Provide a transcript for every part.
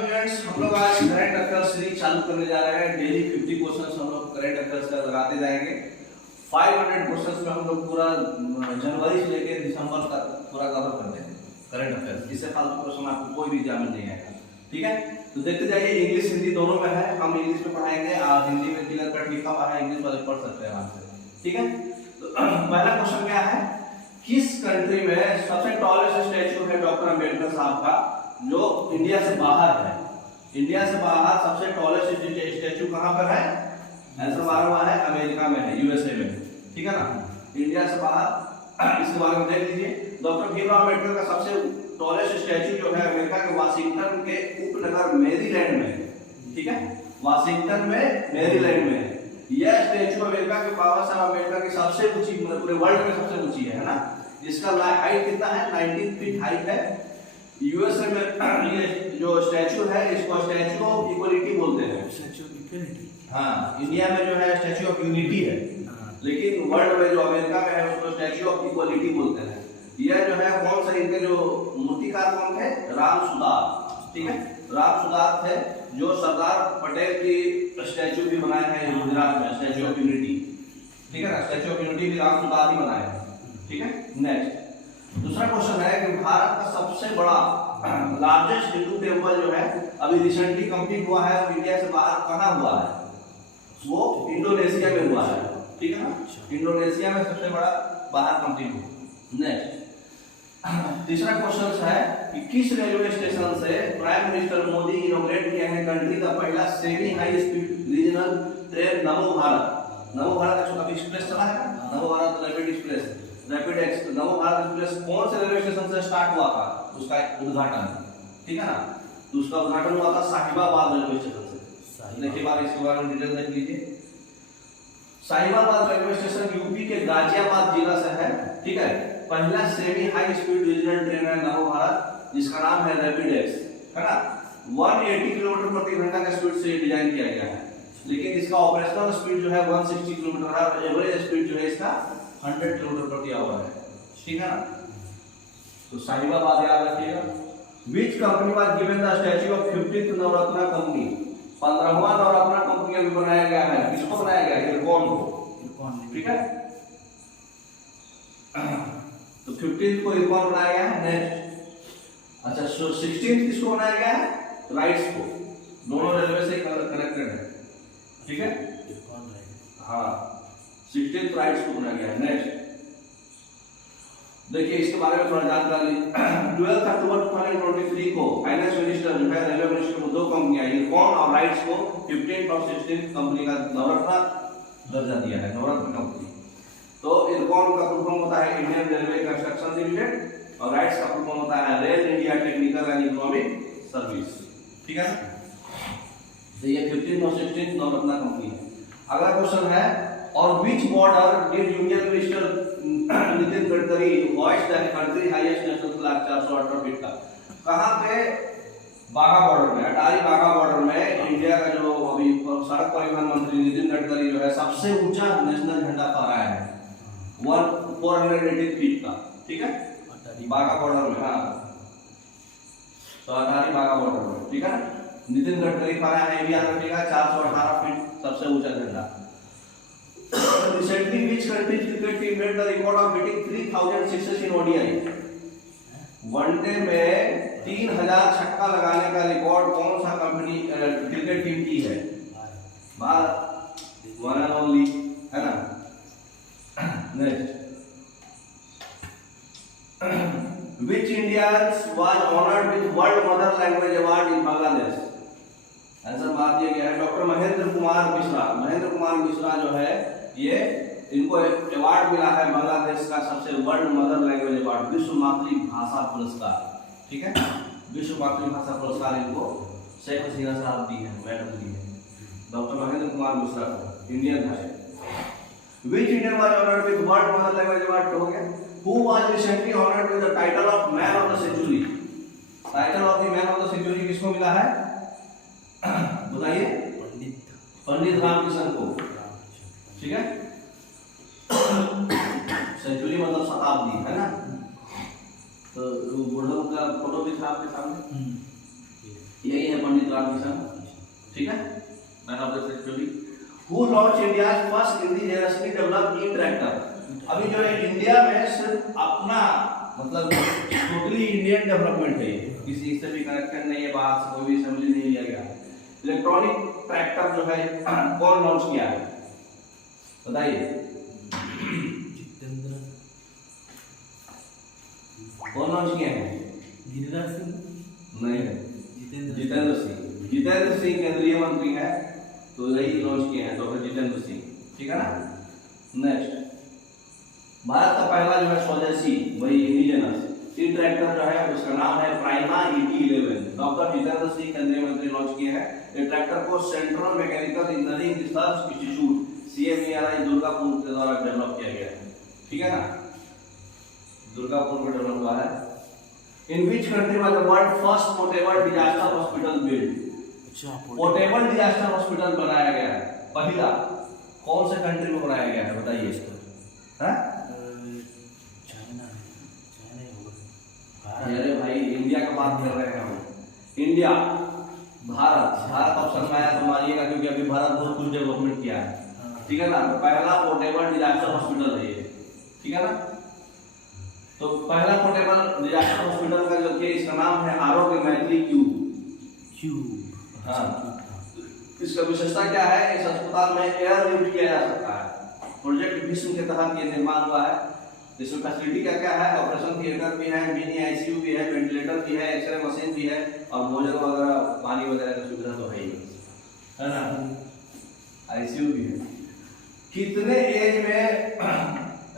Students, हम लोग आज करंट अफेयर्स सीरीज चालू करने जा रहे हैं। डेली 50 क्वेश्चंस हम लोग करंट अफेयर्स का लगाते जाएंगे। 500 क्वेश्चंस में हम लोग पूरा जनवरी से लेकर दिसंबर तक पूरा कवर करते हैं करंट अफेयर्स। इससे फालतू क्वेश्चन आपको कोई भी एग्जाम में नहीं आएगा, ठीक है। तो देखते जाइए, इंग्लिश हिंदी दोनों में है। हम इंग्लिश में पढ़ाएंगे और हिंदी में क्लियर कट लिखा हुआ है, इंग्लिश वाले पढ़ सकते हैं आराम से, ठीक है। तो पहला क्वेश्चन क्या है, किस कंट्री में सबसे टॉलेस्ट स्टैचू है डॉक्टर अंबेडकर साहब का, जो इंडिया से बाहर है। इंडिया से बाहर सबसे टॉलेस्ट स्टैचू कहां पर है? आंसर मारा हुआ है अमेरिका में है, यूएसए में, ठीक है ना। इंडिया से बाहर इसके बारे में देख लीजिए। डॉक्टर भीमराव अम्बेडकर का सबसे टॉलेस्ट स्टैचू जो है अमेरिका के वाशिंगटन के उपनगर मैरीलैंड में है, ठीक है। वाशिंगटन में मैरीलैंड में है। यह स्टैचू अमेरिका के बाबा साहब अम्बेडकर की सबसे ऊंची, पूरे वर्ल्ड में सबसे ऊंची है ना। इसका हाइट कितना है? 19 फीट हाइट है। यूएसए में ये जो स्टैचू है इसको स्टैचू ऑफ इक्वलिटी बोलते हैं। स्टैचू ऑफ इक्वलिटी, हाँ, इंडिया में जो है स्टैचू ऑफ यूनिटी है, लेकिन वर्ल्ड में जो अमेरिका में है उसको स्टैचू ऑफ इक्वलिटी बोलते हैं। यह जो है कौन सा, इनके जो मूर्तिकार कौन थे? राम सुधार, ठीक है। राम सुधार थे जो सरदार पटेल की स्टैचू भी बनाए हैं गुजरात में, स्टैचू ऑफ यूनिटी, ठीक है ना। स्टैचू ऑफ यूनिटी भी राम सुधार ही बनाए हैं, ठीक है। नेक्स्ट दूसरा क्वेश्चन है कि भारत का सबसे बड़ा लार्जेस्ट हिंदू टेम्पल जो है अभी रिसेंटली कंप्लीट हुआ है और इंडिया से बाहर कहाँ हुआ है? वो इंडोनेशिया में हुआ है, ठीक है ना। इंडोनेशिया में सबसे बड़ा बाहर कंप्लीट हुआ। नेक्स्ट तीसरा क्वेश्चन है कि किस रेलवे स्टेशन से प्राइम मिनिस्टर मोदी इनॉग्रेट किए हैं कंट्री का पहला semi high speed regional train नमो भारत। नमो भारत एक्सप्रेस चला है ना, नमो भारत रैपिड एक्सप्रेस, नमो भारत एक्सप्रेस कौन से रेलवे स्टेशन से स्टार्ट हुआ था? उसका उद्घाटन, ठीक है ना। तो उसका उद्घाटन हुआ था साहिबाबाद रेलवे स्टेशन से। देखिए बार इसके बारे में डिटेल देख लीजिए। साहिबाबाद रेलवे स्टेशन यूपी के गाजियाबाद जिला से है, ठीक है। पहला semi high speed regional train है नमो भारत, जिसका नाम है रैपिड एक्स, है ना। 180 किलोमीटर प्रति घंटा के स्पीड से डिजाइन किया गया है, लेकिन इसका ऑपरेशनल स्पीड जो है 160 किलोमीटर है और एवरेज स्पीड जो है इसका 100 किलोमीटर प्रति आवर है, ठीक है ना। तो साहिबाबाद याद रखिएगा। Which company was given the statue of 50th Navratna company? 15वां नवरत्न कंपनी अभी बनाया गया है। किसको बनाया गया है? इरकॉन को, ठीक है। तो 15th को इरकॉन बनाया गया है। नेक्स्ट अच्छा, 16th किसको बनाया गया है? राइट्स को। दोनों रेलवे से कनेक्टेड है, ठीक है। हाँ, 16th राइट्स को बनाया गया है। नेक्स्ट देखिए इसके बारे में थोड़ा जानकारी। 12 अक्टूबर 2023 को फाइनेंस मिनिस्टर जो है, रेलवे मिनिस्टर को दो कंपनियां इरकॉन और राइट्स को 15th और 16th कंपनी का नवरत्न दर्जा दिया है, नवरत्न कंपनी। तो इरकॉन का फुल फॉर्म होता है इंडियन रेलवे कंस्ट्रक्शन लिमिटेड और राइट्स का फुल फॉर्म होता है rail India technical and economic service, ठीक है। तो ये 15th और 16th नवरत्न कंपनी है। अगला क्वेश्चन है, और which border did union minister Nitin Gadkari voice the country highest national flag 418 feet का? कहां पे? बाघा बॉर्डर में, अटारी बाघा बॉर्डर में इंडिया का जो अभी सड़क परिवहन मंत्री नितिन गडकरी जो है सबसे ऊंचा नेशनल झंडा फहराया है 480 फीट का, ठीक है। बाघा बॉर्डर में, हाँ, तो अटारी बाघा बॉर्डर में, ठीक है। नितिन गडकरी फहराया है, भी याद रखिएगा। 418 फीट सबसे ऊंचा झंडा। Recently, which country's cricket team made the record of hitting 3000 sixes in ODI? One day में 3000 छक्का लगाने का रिकॉर्ड कौन सा कंपनी क्रिकेट टीम की है? भारत, वन एंड ओनली, है ना। Next, which Indians was honored with World Mother Language Award in Bangladesh? Answer मार दिया गया है डॉक्टर महेंद्र कुमार मिश्रा। महेंद्र कुमार मिश्रा जो है ये, इनको एक अवार्ड मिला है बांग्लादेश का सबसे वर्ल्ड मदर लैंग्वेज अवार्ड, विश्व मातृभाषा पुरस्कार, ठीक है। विश्व मातृभाषा पुरस्कार इनको शेख हसीना साहब दी है, मैडम दी है, डॉक्टर महेंद्र कुमार मिश्रा को, इंडियन है। Which Indian was honored with World Mother Language Award? हो गया। Who was recently honored with the title of Man of the Century? Title of the man of the century किसको मिला है? बताइए। पंडित रामकिशन को, ठीक है। सेंचुरी मतलब शताब्दी, है ना। तो बुढ़ऊ का फोटो दिखा आपके सामने, यही है पंडित रामकिशन, ठीक है, man of the century. Who launch India first indigenously developed e tractor. अभी जो है इंडिया में सिर्फ अपना मतलब टोटली इंडियन डेवलपमेंट है, किसी से भी कनेक्टेड नहीं है, बाहर से कोई भी असेंबली नहीं लिया गया। इलेक्ट्रॉनिक ट्रैक्टर जो है कौन लॉन्च किया है बताइए, कौन लॉन्च किया है? गिरिराज सिंह नहीं, जितेंद्र सिंह। जितेंद्र सिंह केंद्रीय मंत्री है, तो यही लॉन्च किए हैं डॉक्टर जितेंद्र सिंह, ठीक है ना। नेक्स्ट, भारत का पहला जो है स्वदेशी वही इंडिजिनस ई ट्रैक्टर जो है उसका नाम है prima ET11। Doctor Jitendra Singh केंद्रीय मंत्री लॉन्च किए हैं। ये ट्रैक्टर को central mechanical engineering research institute CMERI Durgapur के द्वारा डेवलप किया गया है, ठीक है ना, दुर्गापुर में डेवलप हुआ है। In which country was the world first portable disaster hospital build? Portable disaster hospital बनाया गया है पहला, कौन से कंट्री में बनाया गया है बताइए इसको। हैं? अरे भाई इंडिया का बात कर रहे हैं हम, इंडिया, भारत ऑप्शन में आया तो मानिएगा, क्योंकि अभी भारत बहुत कुछ डेवलपमेंट किया है, ठीक है ना। तो पहला पोर्टेबल डिजास्टर हॉस्पिटल है ये, ठीक है ना। तो पहला पोर्टेबल डिजास्टर हॉस्पिटल का जो है इसका नाम है आरोग्य मैत्री क्यूब। हाँ, इसका विशेषता क्या है, इस अस्पताल में एयर लिफ्ट किया जा सकता है। प्रोजेक्ट विश्व के तहत ये निर्माण हुआ है। इसमें फैसिलिटी क्या क्या है, ऑपरेशन थिएटर भी है, मिनी ICU भी है, वेंटिलेटर भी है, एक्सरे मशीन भी है, और भोजन वगैरह पानी वगैरह की सुविधा तो है ही, है ना, ICU भी है। कितने एज में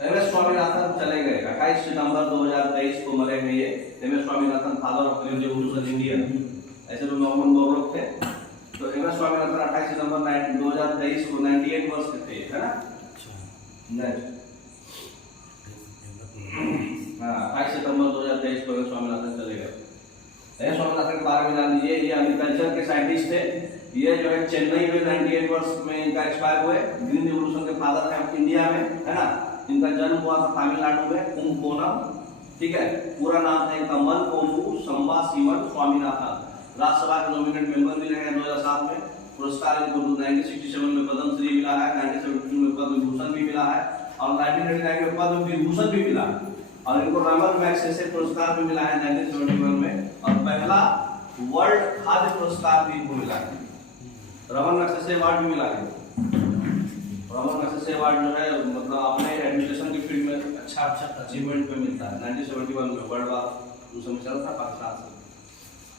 MS स्वामीनाथन चले गए? 28 सितंबर 2023 को मरे हैं ये MS Swaminathan, father of green revolution Indian. ऐसे तो नॉर्मन गौरव थे, तो MS स्वामीनाथन 28 सितंबर 2023 को 98 वर्ष के थे, है ना। नेक्स्ट, हाँ 28 सितंबर 2023 को MS स्वामीनाथन चले गए। MS स्वामीनाथन के बारे में जान लीजिए, ये एग्रीकल्चर के साइंटिस्ट थे। ये जो है चेन्नई में 98 वर्ष में इनका एक्सपायर हुए। ग्रीन रिवॉल्यूशन के फादर हैं इंडिया में, है ना। इनका जन्म हुआ था तमिलनाडु में, कुंभकोणम, ठीक है। पूरा नाम है कमल कोम्बू संबा शिवन स्वामीनाथन। राज्यसभा के नॉमिनेट मेंबर भी रहे हैं 2007 में। पुरस्कार इनको 1967 में पद्म श्री मिला है, 1972 में पद्म विभूषण भी मिला है, और 1999 में पद्म विभूषण भी मिला है। और इनको रमन मैग्सेसे पुरस्कार भी मिला है 1971 में, और पहला वर्ल्ड खाद्य पुरस्कार भी इनको मिला है। रमन मैग्सेसे अवार्ड भी मिला है। रमन मैग्सेसे अवार्ड जो है मतलब अपने एडमिनिस्ट्रेशन की फील्ड में अच्छा अचीवमेंट पे मिलता है। 1971 में वर्ल्ड वार दूसरा में चला था पाकिस्तान से।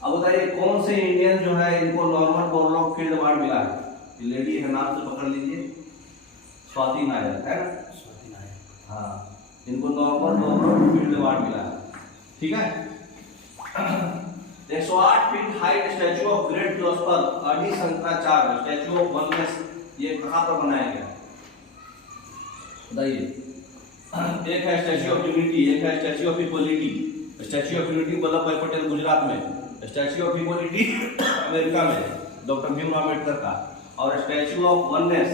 अब बताइए कौन से इंडियन जो है इनको नॉर्मन बोरलॉग फील्ड अवार्ड मिला है? ये लेडी है, नाम से पकड़ लीजिए, स्वाति नायर, है ना, स्वाति नायर। हाँ, इनको नॉर्मन बोरलॉग फील्ड अवार्ड मिला है, ठीक है। 108 feet height statue of great philosopher आदि शंकराचार्य, स्टैचू ऑफ वननेस, ये कहाँ पर बनाया गया बताइए? एक है स्टैचू ऑफ यूनिटी, एक है statue of equality. Statue of unity Vallabh भाई पटेल गुजरात में, स्टैचू ऑफ इक्वलिटी अमेरिका में डॉक्टर भीमराव अम्बेडकर का, और स्टैचू ऑफ वननेस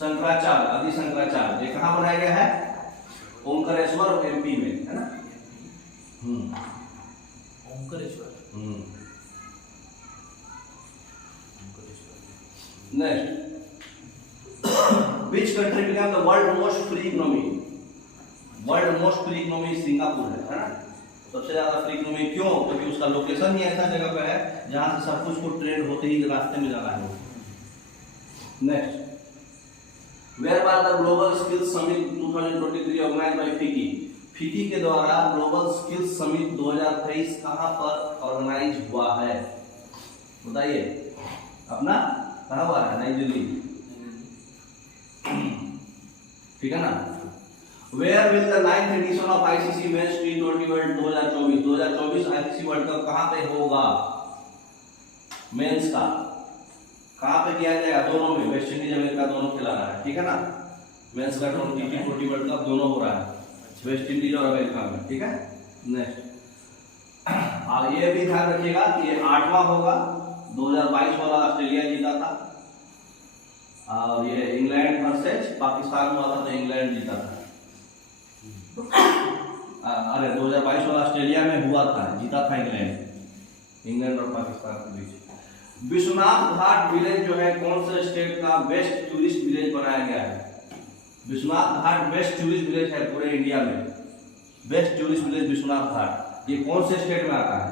शंकराचार्य, आदि शंकराचार्य, ये कहाँ बनाया गया है? ओंकारेश्वर MP में, है ना। Next, which country became the world most free economy? World most free economy Singapore है ना। सबसे ज्यादा फ्री इकोनॉमी क्यों? क्योंकि उसका लोकेशन ही ऐसा जगह पे है जहां से सब कुछ को ट्रेड होते ही रास्ते में जाना है। Next, where was the global skills summit 2023 organized by FICCI? FICCI के द्वारा ग्लोबल स्किल्स समिट 2023 कहां पर ऑर्गेनाइज हुआ है बताइए? अपना कहां हुआ है? नई दिल्ली, ठीक है ना। Where will the 9th edition of ICC Men's T20 World 2024 ICC world cup कहां पे होगा? मेंस का कहां पे किया जाएगा? दोनों में, वेस्ट इंडीज अमेरिका दोनों खिला रहा है, ठीक है ना। मेंस का T20 वर्ल्ड कप दोनों हो रहा है, वेस्ट इंडीज और अमेरिका में, ठीक है। नेक्स्ट, ये भी ध्यान रखिएगा कि ये 8वां होगा। 2022 वाला ऑस्ट्रेलिया जीता था, और ये इंग्लैंड वर्सेस पाकिस्तान हुआ था तो इंग्लैंड जीता था। अरे 2022 वाला ऑस्ट्रेलिया में हुआ था, जीता था इंग्लैंड और पाकिस्तान के बीच। विश्वनाथ घाट विलेज जो है कौन से स्टेट का बेस्ट टूरिस्ट विलेज बनाया गया है? विश्वनाथ घाट बेस्ट टूरिस्ट विलेज है पूरे इंडिया में। बेस्ट टूरिस्ट विलेज विश्वनाथ घाट, ये कौन से स्टेट में आता है?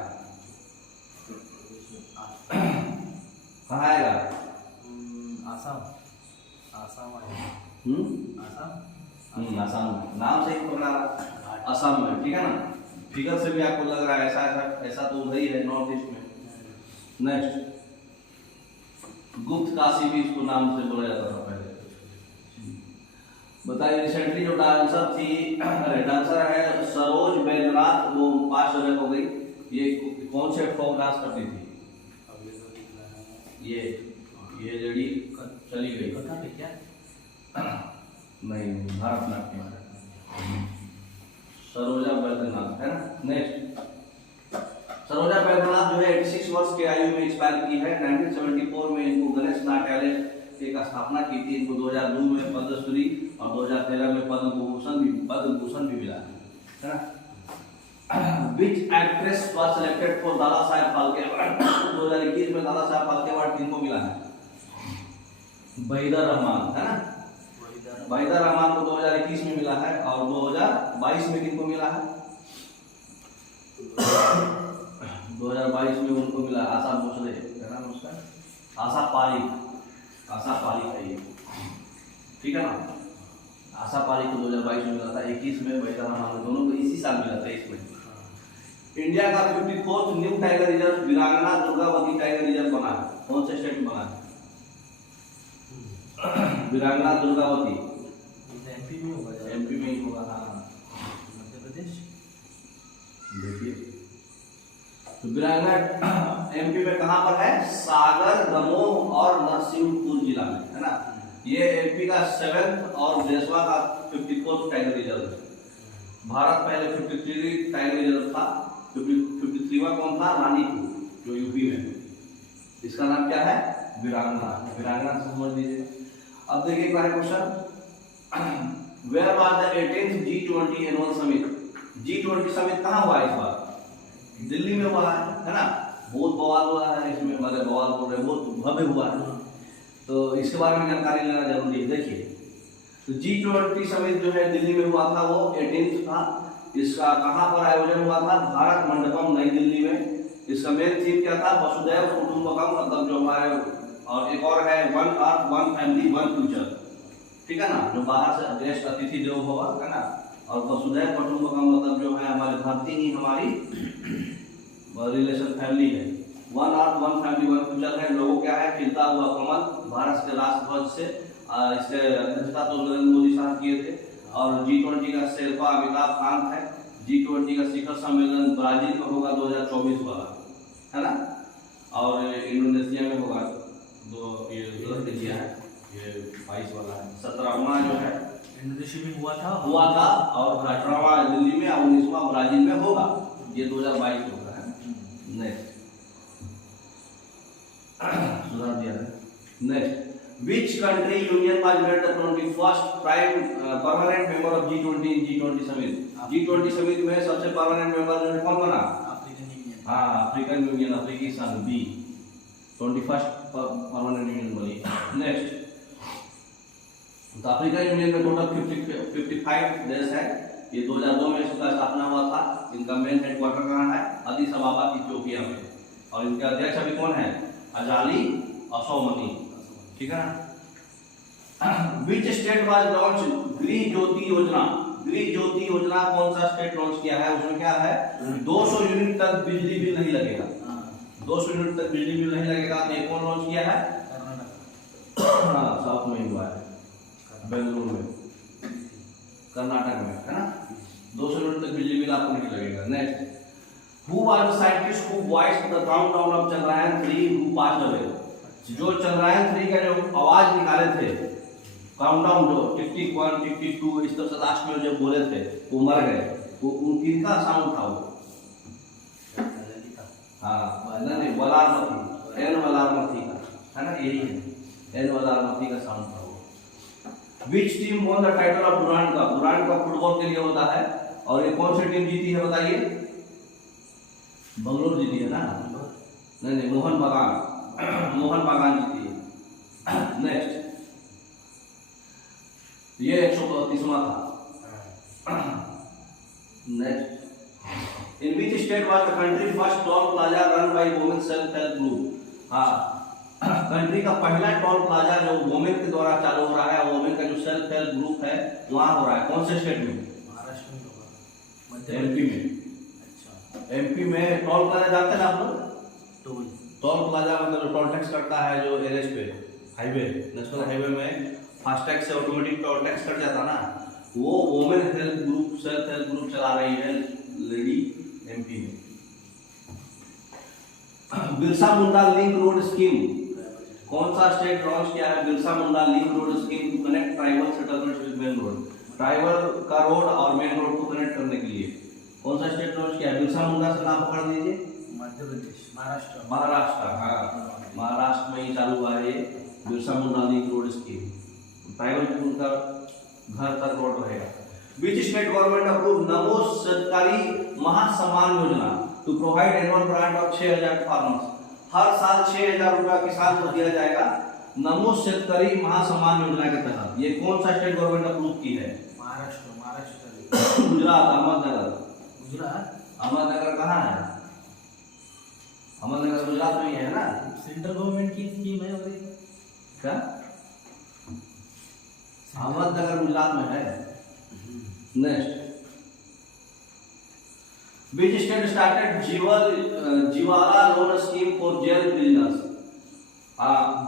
कहाँ आएगा? आसाम। आसाम आसाम में, नाम से ही पकड़ा रहा, आसाम में, ठीक है ना। फिगर से भी आपको लग रहा है ऐसा तो वही है नॉर्थ ईस्ट में। नेक्स्ट, गुप्त काशी भी इसको नाम से बोला जाता था पहले। बताइए रिसेंटली जो डांसर थी, डांसर है सरोज बैद्यनाथ, वो 5 जगह हो गई, ये कौन से फोक डांस करती थी? ये लेडी चली गई क्या? नहीं, भारतनाट्यम, सरोजा बैद्यनाथ है ना। नेक्स्ट, सरोजा बैद्यनाथ जो है 86 वर्ष के आयु में एक्सपायर की है। 1974 में इनको गणेश नाट्यालय की स्थापना की थी। इनको 2002 में पद्मश्री और 2013 में पद्म भूषण भी मिला है ना। विच actress was selected for Dada Saheb Phalke award? 2021 में दादा साहब फाल्के अवार्ड किनको मिला है? वहीदा रहमान, है ना। वहीदा रहमान को 2021 में मिला है और 2022 में किनको मिला है? 2022 में उनको मिला आशा भोसले, है ना उसका, आशा पारिक है ये, ठीक है ना। आशा पारिक को 2022 में मिला था, 21 में वहीदा रहमान, दोनों को इसी साल मिला था इसमें। इंडिया का 54th न्यू टाइगर रिजर्व वीरांगना दुर्गावती टाइगर रिजर्व बना है, कौन से स्टेट में बना है? वीरांगना दुर्गावती एमपी में ही होगा। हाँ, मध्य प्रदेश। देखिए तो वीरांगना एमपी में कहाँ पर है? सागर, दमोह और नरसिंहपुर जिला में, है ना। ये एमपी का 7th और देशवा का 54th टाइगर रिजर्व है। भारत पहले 53 टाइगर रिजर्व था, 53वां कौन था? रानीपुर, जो यूपी में। इसका नाम क्या है? वीरांगना। वीरांगना समझ लीजिए। अब देखिए क्या है question, where was the 18th G20 annual summit? G20 summit कहाँ हुआ इस बार? दिल्ली में हुआ है ना। बहुत बवाल हुआ है इसमें, मतलब बवाल बोल रहे, बहुत भव्य हुआ है, तो इसके बारे में जानकारी लेना जरूरी है। देखिए तो G20 समिट जो है दिल्ली में हुआ था, वो 18th था। इसका कहाँ पर आयोजन हुआ था? भारत मंडपम, नई दिल्ली में। इसका मेन थीम क्या था? वसुधैव कुटुंबकम, मतलब जो हमारे, और एक और है one earth one family one future, ठीक है ना, जो बाहर से गेस्ट अतिथि देवो भव, है ना। और वसुधैव कुटुंबकम मतलब जो है हमारे धरती ही हमारी रिलेशन फैमिली है। One earth one family one future है। लोगो क्या है? खिलता हुआ कमल, भारत के राष्ट्र ध्वज से। इसके अध्यक्षता तो नरेंद्र मोदी साहब किए थे। और G20 का शेरपा अमिताभ कांत है। G20 का शिखर सम्मेलन ब्राजील में होगा 2024 वाला, है ना। और इंडोनेशिया में होगा, ये 22 वाला है। 17वां जो है इंडोनेशिया में हुआ था, और 18वां दिल्ली में और 19वां ब्राजील में होगा। ये 2022 होगा, है। नेक्स्ट सुधार दिया है। Next, which country union was made the 21st prime permanent member of G20 summit? G20 summit में सबसे परमानेंट मेंबर जो है कौन बना? African union. हाँ, अफ्रीकन यूनियन, अफ्रीकी संघ बी 21st परमानेंट यूनियन बनी। नेक्स्ट, तो अफ्रीकन यूनियन में टोटल 55 देश है। ये 2002 में इसका स्थापना हुआ था। इनका मेन हेडक्वार्टर कहाँ है? अदिस अबाबा इथियोपिया में। और इनके अध्यक्ष अभी कौन है? अजाली असौमनी, ठीक है ना। विच स्टेट वाज लॉन्च गृह ज्योति योजना? गृह ज्योति योजना कौन सा स्टेट लॉन्च किया है? उसमें क्या है? 200 यूनिट तक बिजली बिल नहीं लगेगा। 200 यूनिट तक बिजली बिल नहीं लगेगा। तो कौन लॉन्च किया है? हाँ, साउथ में हुआ है, बेंगलुरु में, कर्नाटक में, है ना। 200 यूनिट तक बिजली बिल आपको नहीं लगेगा। Next, who was the scientist who voiced the countdown of Chandrayaan 3 who passed away? जो चंद्रयान 3 का जो आवाज निकाले थे, काउंटडाउन जो टिक टिक 1 टिक टिक 2 इस तरह से लास्ट में जो बोले थे, वो मर गए। वो किनका साउंड था वो? हाँ, नहीं, वलारमती, एन वलारमती का, है ना, यही है, एन वलारमती का साउंड था वो। Which team won the title of Durand cup? Durand cup football के लिए होता है। और ये कौन सी टीम जीती है बताइए? बंगलोर जीती है ना। नहीं, मोहन बगान मोहन बागान जीती है। नेक्स्ट, ये 132वां था। Next, in which state was the country first toll plaza run by women self help group? हाँ, कंट्री का पहला टोल प्लाजा जो वुमेन के द्वारा चालू हो रहा है, वुमेन का जो सेल्फ हेल्प ग्रुप है वहां हो रहा है। कौन से स्टेट में? महाराष्ट्र में होगा, एमपी में। अच्छा, एमपी में टोल प्लाजा जानते हैं आप लोग? टोल टोल प्लाजा मतलब टोल टैक्स कटता है जो एनएच पे, हाईवे, नेशनल हाईवे में फास्टैग से ऑटोमेटिक टोल टैक्स कट जाता ना, वो women help group, self help group चला रही है लेडी एमपी में। Birsa Munda link road scheme कौन सा स्टेट लॉन्च किया है? Birsa Munda link road scheme to connect tribal settlements with main road. Tribal का रोड और मेन रोड को कनेक्ट करने के लिए कौन सा स्टेट लॉन्च किया है? बिरसा मुंडा से नाम पकड़ लीजिए। मध्य प्रदेश, महाराष्ट्र, महाराष्ट्र, हाँ, महाराष्ट्र में ही चालू हुआ है ये Birsa Munda link road scheme. Tribal उनका घर तक रोड रहेगा। Which state government approve NaMo Sarkari Mahasamman Yojana to provide annual grant of 6000 farmers? हर साल 6000 रुपया किसान को दिया जाएगा नमो शेतकरी महासम्मान योजना के तहत। ये कौन सा स्टेट गवर्नमेंट अप्रूव की है? महाराष्ट्र, महाराष्ट्र, गुजरात, अहमदनगर। गुजरात, अहमदनगर कहाँ है? अहमदनगर गुजरात में ही है ना? सेंट्रल गवर्नमेंट की स्कीम है और क्या? अहमदनगर गुजरात में है। Next, which state started Jeevala loan scheme for jail prisoners?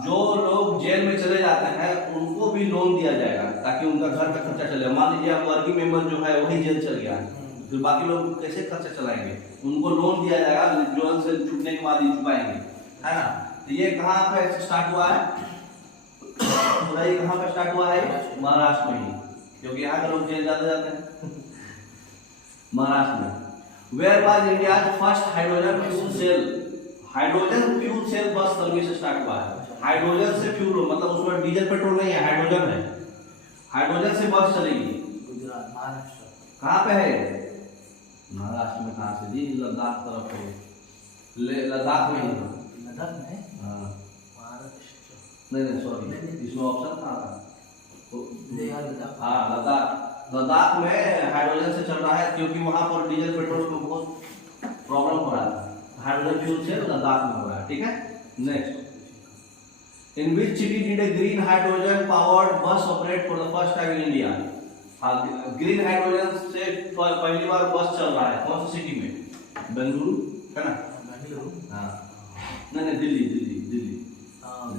जो लोग जेल में चले जाते हैं उनको भी लोन दिया जाएगा ताकि उनका घर का खर्चा चले। मान लीजिए आप वर्किंग मेंबर जो है वही जेल चल गया है, फिर बाकी लोग कैसे खर्चा चलाएंगे? उनको लोन दिया जाएगा, जेल से छूटने के बाद ही चुकाएंगे, है ना? तो ये कहाँ पे स्टार्ट हुआ है? ये कहाँ पे स्टार्ट हुआ है? महाराष्ट्र में ही, क्योंकि यहाँ के लोग जेल ज्यादा जाते हैं। महाराष्ट्र में। Where was India's first hydrogen fuel cell? Hydrogen fuel cell bus service start हुआ है। हाइड्रोजन से फ्यूल मतलब उसमें डीजल पेट्रोल नहीं है, हाइड्रोजन है। हाइड्रोजन से बस चलेगी। गुजरात, महाराष्ट्र। कहाँ पे है? महाराष्ट्र में कहाँ से जी? लद्दाख तरफ है, लद्दाख में ही। लद्दाख में? हाँ, महाराष्ट्र नहीं सॉरी, इसमें ऑप्शन कहाँ था? लद्दाख। हाँ, लद्दाख में हाइड्रोजन से चल रहा है क्योंकि वहां पर डीजल पेट्रोल को बहुत प्रॉब्लम हो रहा था। हाइड्रोजन फ्यूल से लद्दाख में हो रहा है, ठीक है। Next, in which city did a green hydrogen powered bus operate for the first time in India? Green hydrogen से पहली बार बस चल रहा है कौन सी सिटी में? बेंगलुरु है ना? बेंगलुरु, हाँ, नहीं दिल्ली दिल्ली दिल्ली।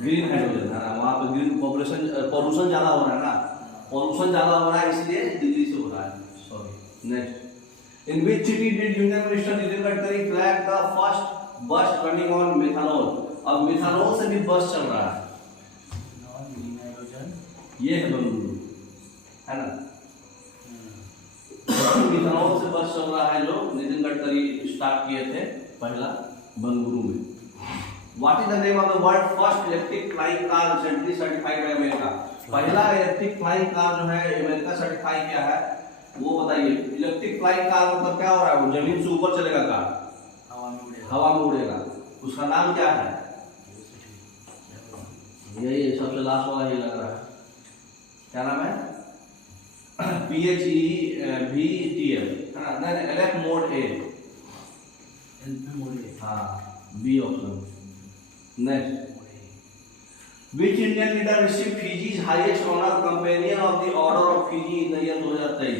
ग्रीन हाइड्रोजन, हाँ, वहाँ पर ग्रीन पॉल्यूशन ज्यादा हो रहा है ना, पॉल्यूशन ज्यादा हो रहा है इसलिए दिल्ली से हो रहा है। Sorry. Next, in which city did union minister Nitin Gadkari flag the first बस रनिंग ऑन मेथनॉल? अब मेथनॉल से भी बस चल रहा है। ग्रीन हाइड्रोजन, ये है बेंगलुरु, है ना? मेथनॉल से बस चल रहा है जो नितिन गडकरी स्टार्ट किए थे पहला बेंगलुरु में। What is the name of the world first electric flying car recently certified by America? पहला इलेक्ट्रिक फ्लाइंग कार जो है अमेरिका सर्टिफाई किया है, वो बताइए। इलेक्ट्रिक फ्लाइंग कार मतलब क्या हो रहा है? वो जमीन से ऊपर चलेगा कार, हवा में उड़ेगा। उसका नाम क्या है? यही सबसे लास्ट वाला ही लग रहा है, क्या नाम है? PHEVTL, है ना? नहीं एलेफ मोड ए, हाँ, B option. Next, which Indian leader received Fiji's highest honor, Companion of the Order of Fiji in the year 2023?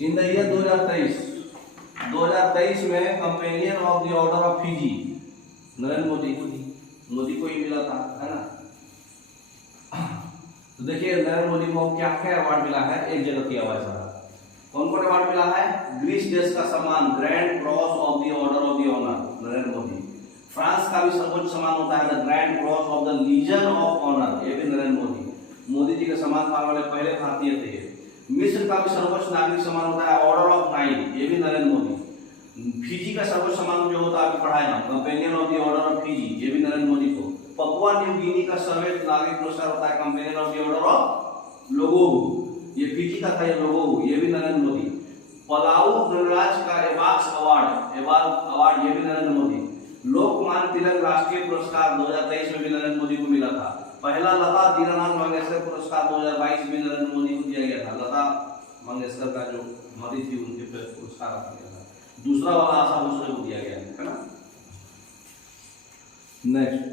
In the year 2023 में Companion of the Order of Fiji Narendra Modi को ही मिला था, है ना? तो देखिए नरेंद्र मोदी को क्या क्या अवार्ड मिला है, एक जगह किया हुआ है सारा। कौन अवार्ड मिला है? ग्रीस देश का सम्मान grand cross of the order of the honour, Narendra Modi. France का भी सर्वोच्च सम्मान होता है the grand cross of the legion of honour, ये भी नरेंद्र मोदी जी के सम्मान पाने वाले पहले भारतीय थे। मिस्र का भी सर्वोच्च नागरिक सम्मान होता है ऑर्डर ऑफ नाइल, ये भी नरेंद्र मोदी। फिजी का सर्वोच्च सम्मान जो होता है पढ़ाया हम, companion of the order of Fiji, ये भी नरेंद्र मोदी को। पपुआ न्यू गिनी का सर्वोच्च नागरिक पुरस्कार होता है companion of the order of Logohu, ये फिजी का था, ये लोगोगु, ये भी नरेंद्र मोदी। पलाऊ गणराज्य का एवाक्स अवार्ड, ये भी नरेंद्र मोदी। लोकमान्य तिलक राष्ट्रीय पुरस्कार 2023 में भी नरेंद्र पहला लता दीनानाथ मंगेशकर पुरस्कार 2022 में नरेंद्र मोदी को दिया गया था। लता मंगेशकर का जो मरी थी उनके पे पुरस्कार रखा गया था। दूसरा वाला आशा भोसले को दिया गया है ना। Next,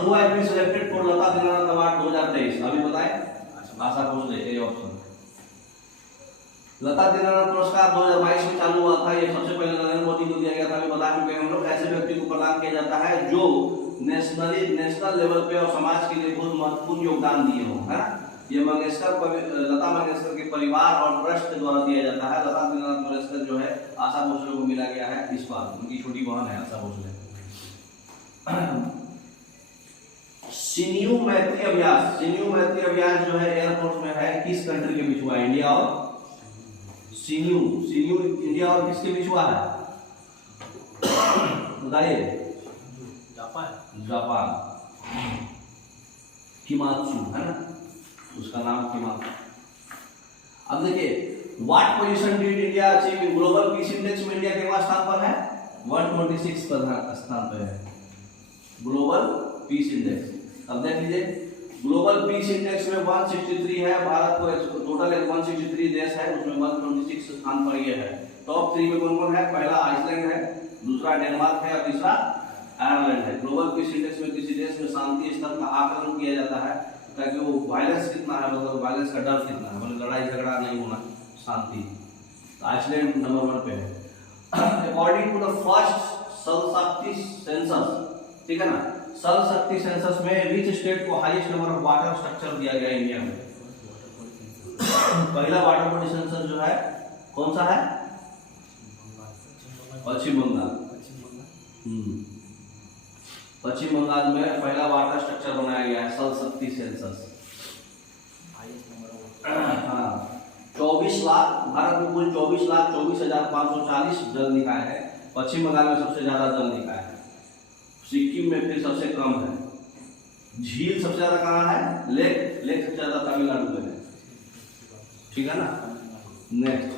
who has been selected for Lata Dinanath award 2023? अभी बताएं। Asha Bhosle, A option. लता दीनानाथ पुरस्कार 2022 में चालू हुआ था। ये सबसे पहले नरेंद्र मोदी को दिया गया था। अभी बता चुके हैं हम लोग। ऐसे व्यक्ति को प्रदान किया जाता है जो नेशनल लेवल पे और समाज के लिए बहुत महत्वपूर्ण योगदान दिए हो, है ना। ये लता मंगेशकर के परिवार और ट्रस्ट के द्वारा दिया जाता है। लता दीनानाथ पुरस्कार जो है आशा भोसले को मिला गया है इस बार। उनकी छोटी बहन है आशा भोसले। सिन्यू मैत्री अभ्यास, सिन्यू मैत्री अभ्यास जो है एयरफोर्स में है, किस कंट्री के बीच हुआ? इंडिया और सिन्यू इंडिया और किसके बीच हुआ है? बताइए। जापान किमात्सु, है ना, उसका नाम किमात्सु। अब देखिए, what position did India achieve in global peace index में? इंडिया के स्थान पर है 126 पर स्थान पर है ग्लोबल पीस इंडेक्स। अब देख लीजिए, ग्लोबल पीस इंडेक्स में 163 है। भारत को टोटल 163 देश है, उसमें 126 स्थान पर ये है। टॉप 3 में कौन कौन है? पहला आइसलैंड है, दूसरा डेनमार्क है और तीसरा आयरलैंड है। ग्लोबल पीस इंडेक्स में किसी देश में शांति स्तर का आकलन किया जाता है ताकि वो वायलेंस कितना है, मतलब वायलेंस का डर कितना है, मतलब लड़ाई झगड़ा नहीं होना, शांति। आइसलैंड नंबर 1 पे है। अकॉर्डिंग टू द फर्स्ट जल शक्ति सेंसस, ठीक है ना, जल शक्ति सेंसस में विच स्टेट को highest number of water structure दिया गया इंडिया में? पहला वाटर बॉडी सेंसस जो है कौन सा है? पश्चिम बंगाल। पश्चिम बंगाल में पहला वाटर स्ट्रक्चर बनाया गया है, जल शक्ति सेंसस। हाँ, 24 लाख, भारत में कुल 24,24,540 जल निकाय है। पश्चिम बंगाल में सबसे ज्यादा जल निकाय है, सिक्किम में फिर सबसे कम है। झील सबसे ज्यादा कहाँ है? लेक सबसे ज्यादा तमिलनाडु में है, ठीक है ना। Next,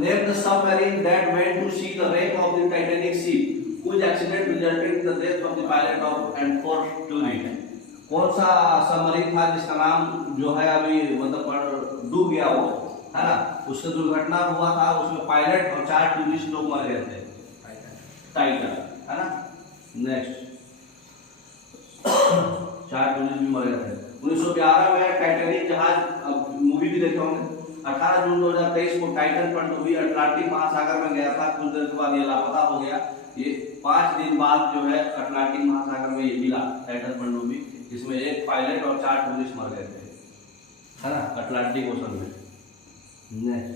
name the submarine that went to see the wreck of the Titanic ship which accident resulted in the death of the pilot and 4 crew. कौन सा सबमरीन था जिसका नाम जो है अभी मतलब डूब गया वो, है ना, उसका दुर्घटना हुआ था, उसमें पायलट और 4 टूरिस्ट लोग मर गए थे। टाइटन, है ना। नेक्स्ट, 4 टूरिस्ट भी मर गए थे। 1911 में टाइटैनिक जहाज, मूवी भी देखे होंगे। 18 जून 2023 को टाइटन पनडुब्बी अटलांटिक महासागर में गया था। कुछ देर के बाद ये लापता हो गया। ये 5 दिन बाद जो है अटलांटिक महासागर में ये मिला टाइटन पनडुब्बी, जिसमें एक पायलट और 4 टूरिस्ट मर गए थे, है ना, अटलांटिक ओशन में। Next,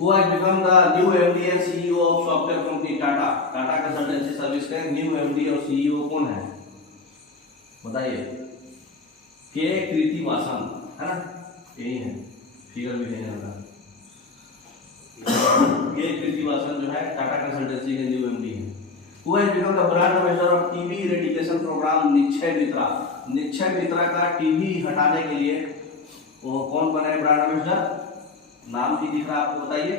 Who has become the new MD and CEO of software company Tata? Tata consultancy service के न्यू MD और CEO कौन है? बताइए। के कृतिवासन, है ना, यही है, फिगर भी नहीं आता। के कृतिवासन जो है टाटा कंसल्टेंसी के न्यू MD है। Who has become the brand ambassador of TB eradication program Nikshay Mitra? Nikshay Mitra का टीबी हटाने के लिए वो कौन बना है ब्रांड एम्बेसडर? नाम भी दिख रहा है आपको, बताइए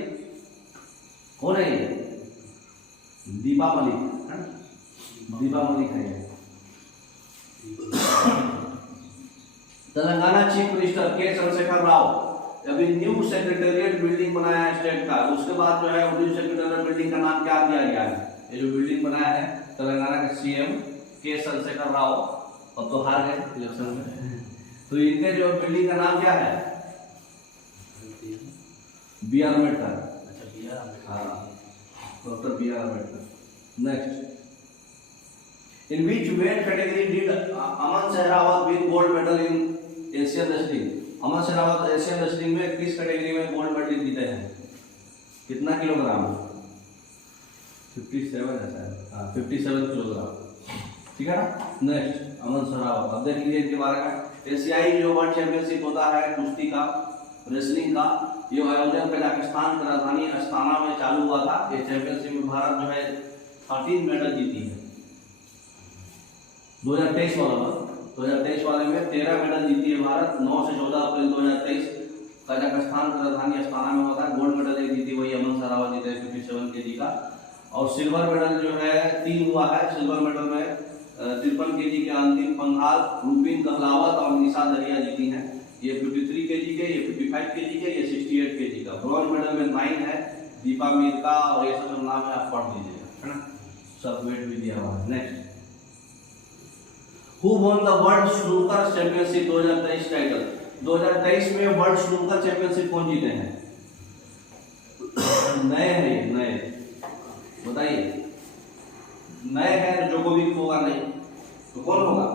कौन है ये? दीपा मलिक, है ना, दीपा मलिक है। तेलंगाना चीफ मिनिस्टर के चंद्रशेखर राव अभी न्यू सेक्रेटेरिएट बिल्डिंग बनाया है स्टेट का। उसके बाद जो है न्यू सेक्रेटेरिएट बिल्डिंग का नाम क्या दिया गया है? ये जो बिल्डिंग बनाया है तेलंगाना के सीएम के चंद्रशेखर राव, अब तो हार गए इलेक्शन में, तो इनके जो बिल्डिंग का नाम क्या है? B R Ambedkar. अच्छा, बी आर अम्बेडकर, हाँ, doctor B R Ambedkar. Next, in which weight category did Aman Sehrawat win gold medal in Asian wrestling? Aman Sehrawat Asian wrestling में किस कैटेगरी में गोल्ड मेडल जीते हैं? कितना किलोग्राम? 57 है शायद, हाँ 57 किलोग्राम, ठीक है ना। नेक्स्ट, अमन सहरावत। अब देख लीजिए इनके बारे में। एशियाई जो वर्ल्ड चैंपियनशिप होता है कुश्ती का, रेसलिंग का, ये आयोजन कजाकिस्तान की राजधानी अस्ताना में चालू हुआ था। ये चैंपियनशिप में भारत जो है 13 मेडल जीती है। 2023 वाले में 13 मेडल जीती है भारत। 9 से 14 अप्रैल 2023 कजाकिस्तान की राजधानी अस्ताना में हुआ था। गोल्ड मेडल एक जीती वही अमन सहरावत जीते 57 kg का। और सिल्वर मेडल जो है 3 हुआ है। सिल्वर मेडल में 53 kg के अंतिम पंघाल रूपिन कहलावत और निशा दरिया जीती हैं। ये 53 kg के, ये 55 kg के, ये 68 kg का। ब्रॉन्ज मेडल में 9 है, दीपा मीरका और ये सब नाम है, आप पढ़ लीजिएगा, है ना, सब वेट भी दिया हुआ है। Next, who won the world snooker championship 2023 title? 2023 में वर्ल्ड स्नूकर चैंपियनशिप कौन जीते हैं? नए हैं ये, नए, बताइए। नए हैं, जोकोविक होगा नहीं तो कौन होगा?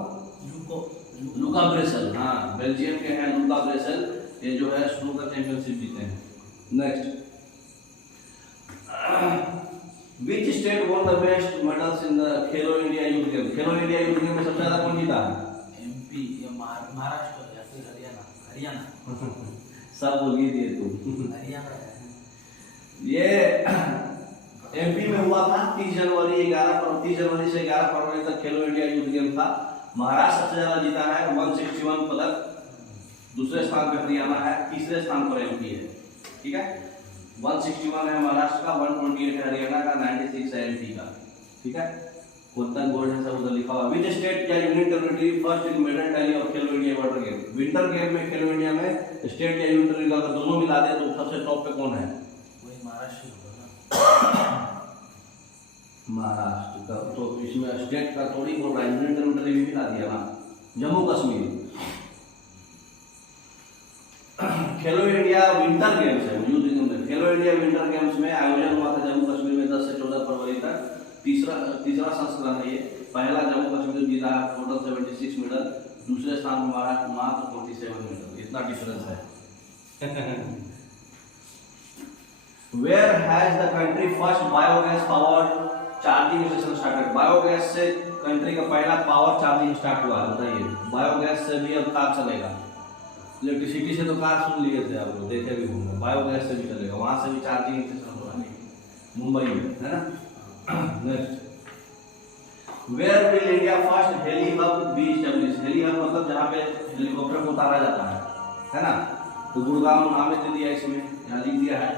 लुका ब्रेसल, हाँ, बेल्जियम के हैं लुका ब्रेसल, ये जो है स्नूकर चैंपियनशिप जीते हैं। Next, which state won the best medals in the Khelo India youth game? Khelo India youth game में सबसे ज्यादा कौन जीता है? एमपी या महाराष्ट्र या फिर हरियाणा? हरियाणा सब बोल ही दिए तुम। हरियाणा है। ये एमपी में हुआ था 30 जनवरी से 11 फरवरी तक खेलो इंडिया यूथ गेम था। महाराष्ट्र सबसे ज्यादा जीता है, 161 पदक। दूसरे स्थान पर हरियाणा है, तीसरे स्थान पर एमपी है। ठीक है, 161 है महाराष्ट्र का, 128 है हरियाणा का, 96 है एमपी का। ठीक है, कोलकाता बोर्ड है सब उधर लिखा हुआ। विच स्टेट या union territory first in medal tally of Khelo India water game? Winter game में खेलो इंडिया में स्टेट या यूनियन टेरिटरी अगर दोनों मिला दे तो सबसे टॉप पे कौन है? वही महाराष्ट्र होगा ना। महाराष्ट्र का तो इसमें स्टेट का थोड़ी बोल रहा है, यूनियन टेरिटरी भी मिला दिया ना। जम्मू कश्मीर। खेलो इंडिया विंटर गेम्स है, यूथ गेम में। खेलो इंडिया विंटर गेम्स में आयोजन हुआ था जम्मू कश्मीर में 10 से 14 फरवरी तक। तीसरा संस्करण है ये। पहला जम्मू कश्मीर जीता है, टोटल 76 मेडल। दूसरे स्थान पर महाराष्ट्र मात्र 47 मेडल। इतना डिफरेंस है। Where has the country first biogas powered charging station started? Biogas से कंट्री का पहला पावर चार्जिंग स्टार्ट हुआ है, बताइए। बायोगैस से भी अब कार चलेगा। इलेक्ट्रिसिटी से तो कार सुन लिए थे आप लोग, देखे भी होंगे। बायोगैस से भी चलेगा, वहां से भी चार्जिंग स्टेशन होगा मुंबई में, है ना। Next, where will India first heli hub be establish? Heli hub मतलब जहाँ पे हेलीकॉप्टर को उतारा जाता है ना। तो गुड़गांव नाम दे दिया इसमें, यहाँ लिख दिया है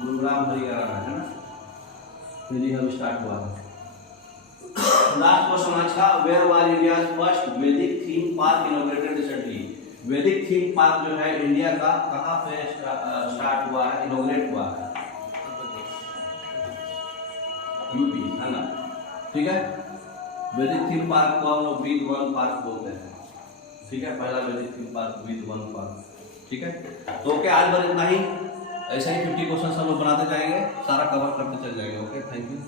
गुरुग्राम हरियाणा, है ना। हेली हब स्टार्ट हुआ है। लास्ट क्वेश्चन आज का, वेयर वाज इंडियाज फर्स्ट वैदिक थीम पार्क इनॉग्रेटेड रिसेंटली? वैदिक थीम पार्क जो है इंडिया का कहाँ पे स्टार्ट हुआ है, इनॉग्रेट हुआ है? यूपी, है ना। ठीक है, वैदिक थीम पार्क को हम लोग विद-वन पार्क बोलते हैं। ठीक है, पहला वैदिक थीम पार्क विद-वन पार्क। ठीक है, तो ओके, आज बस इतना ही। ऐसे ही 50 क्वेश्चन हम लोग बनाते जाएंगे, सारा कवर करते चल जाएंगे। Okay, thank you.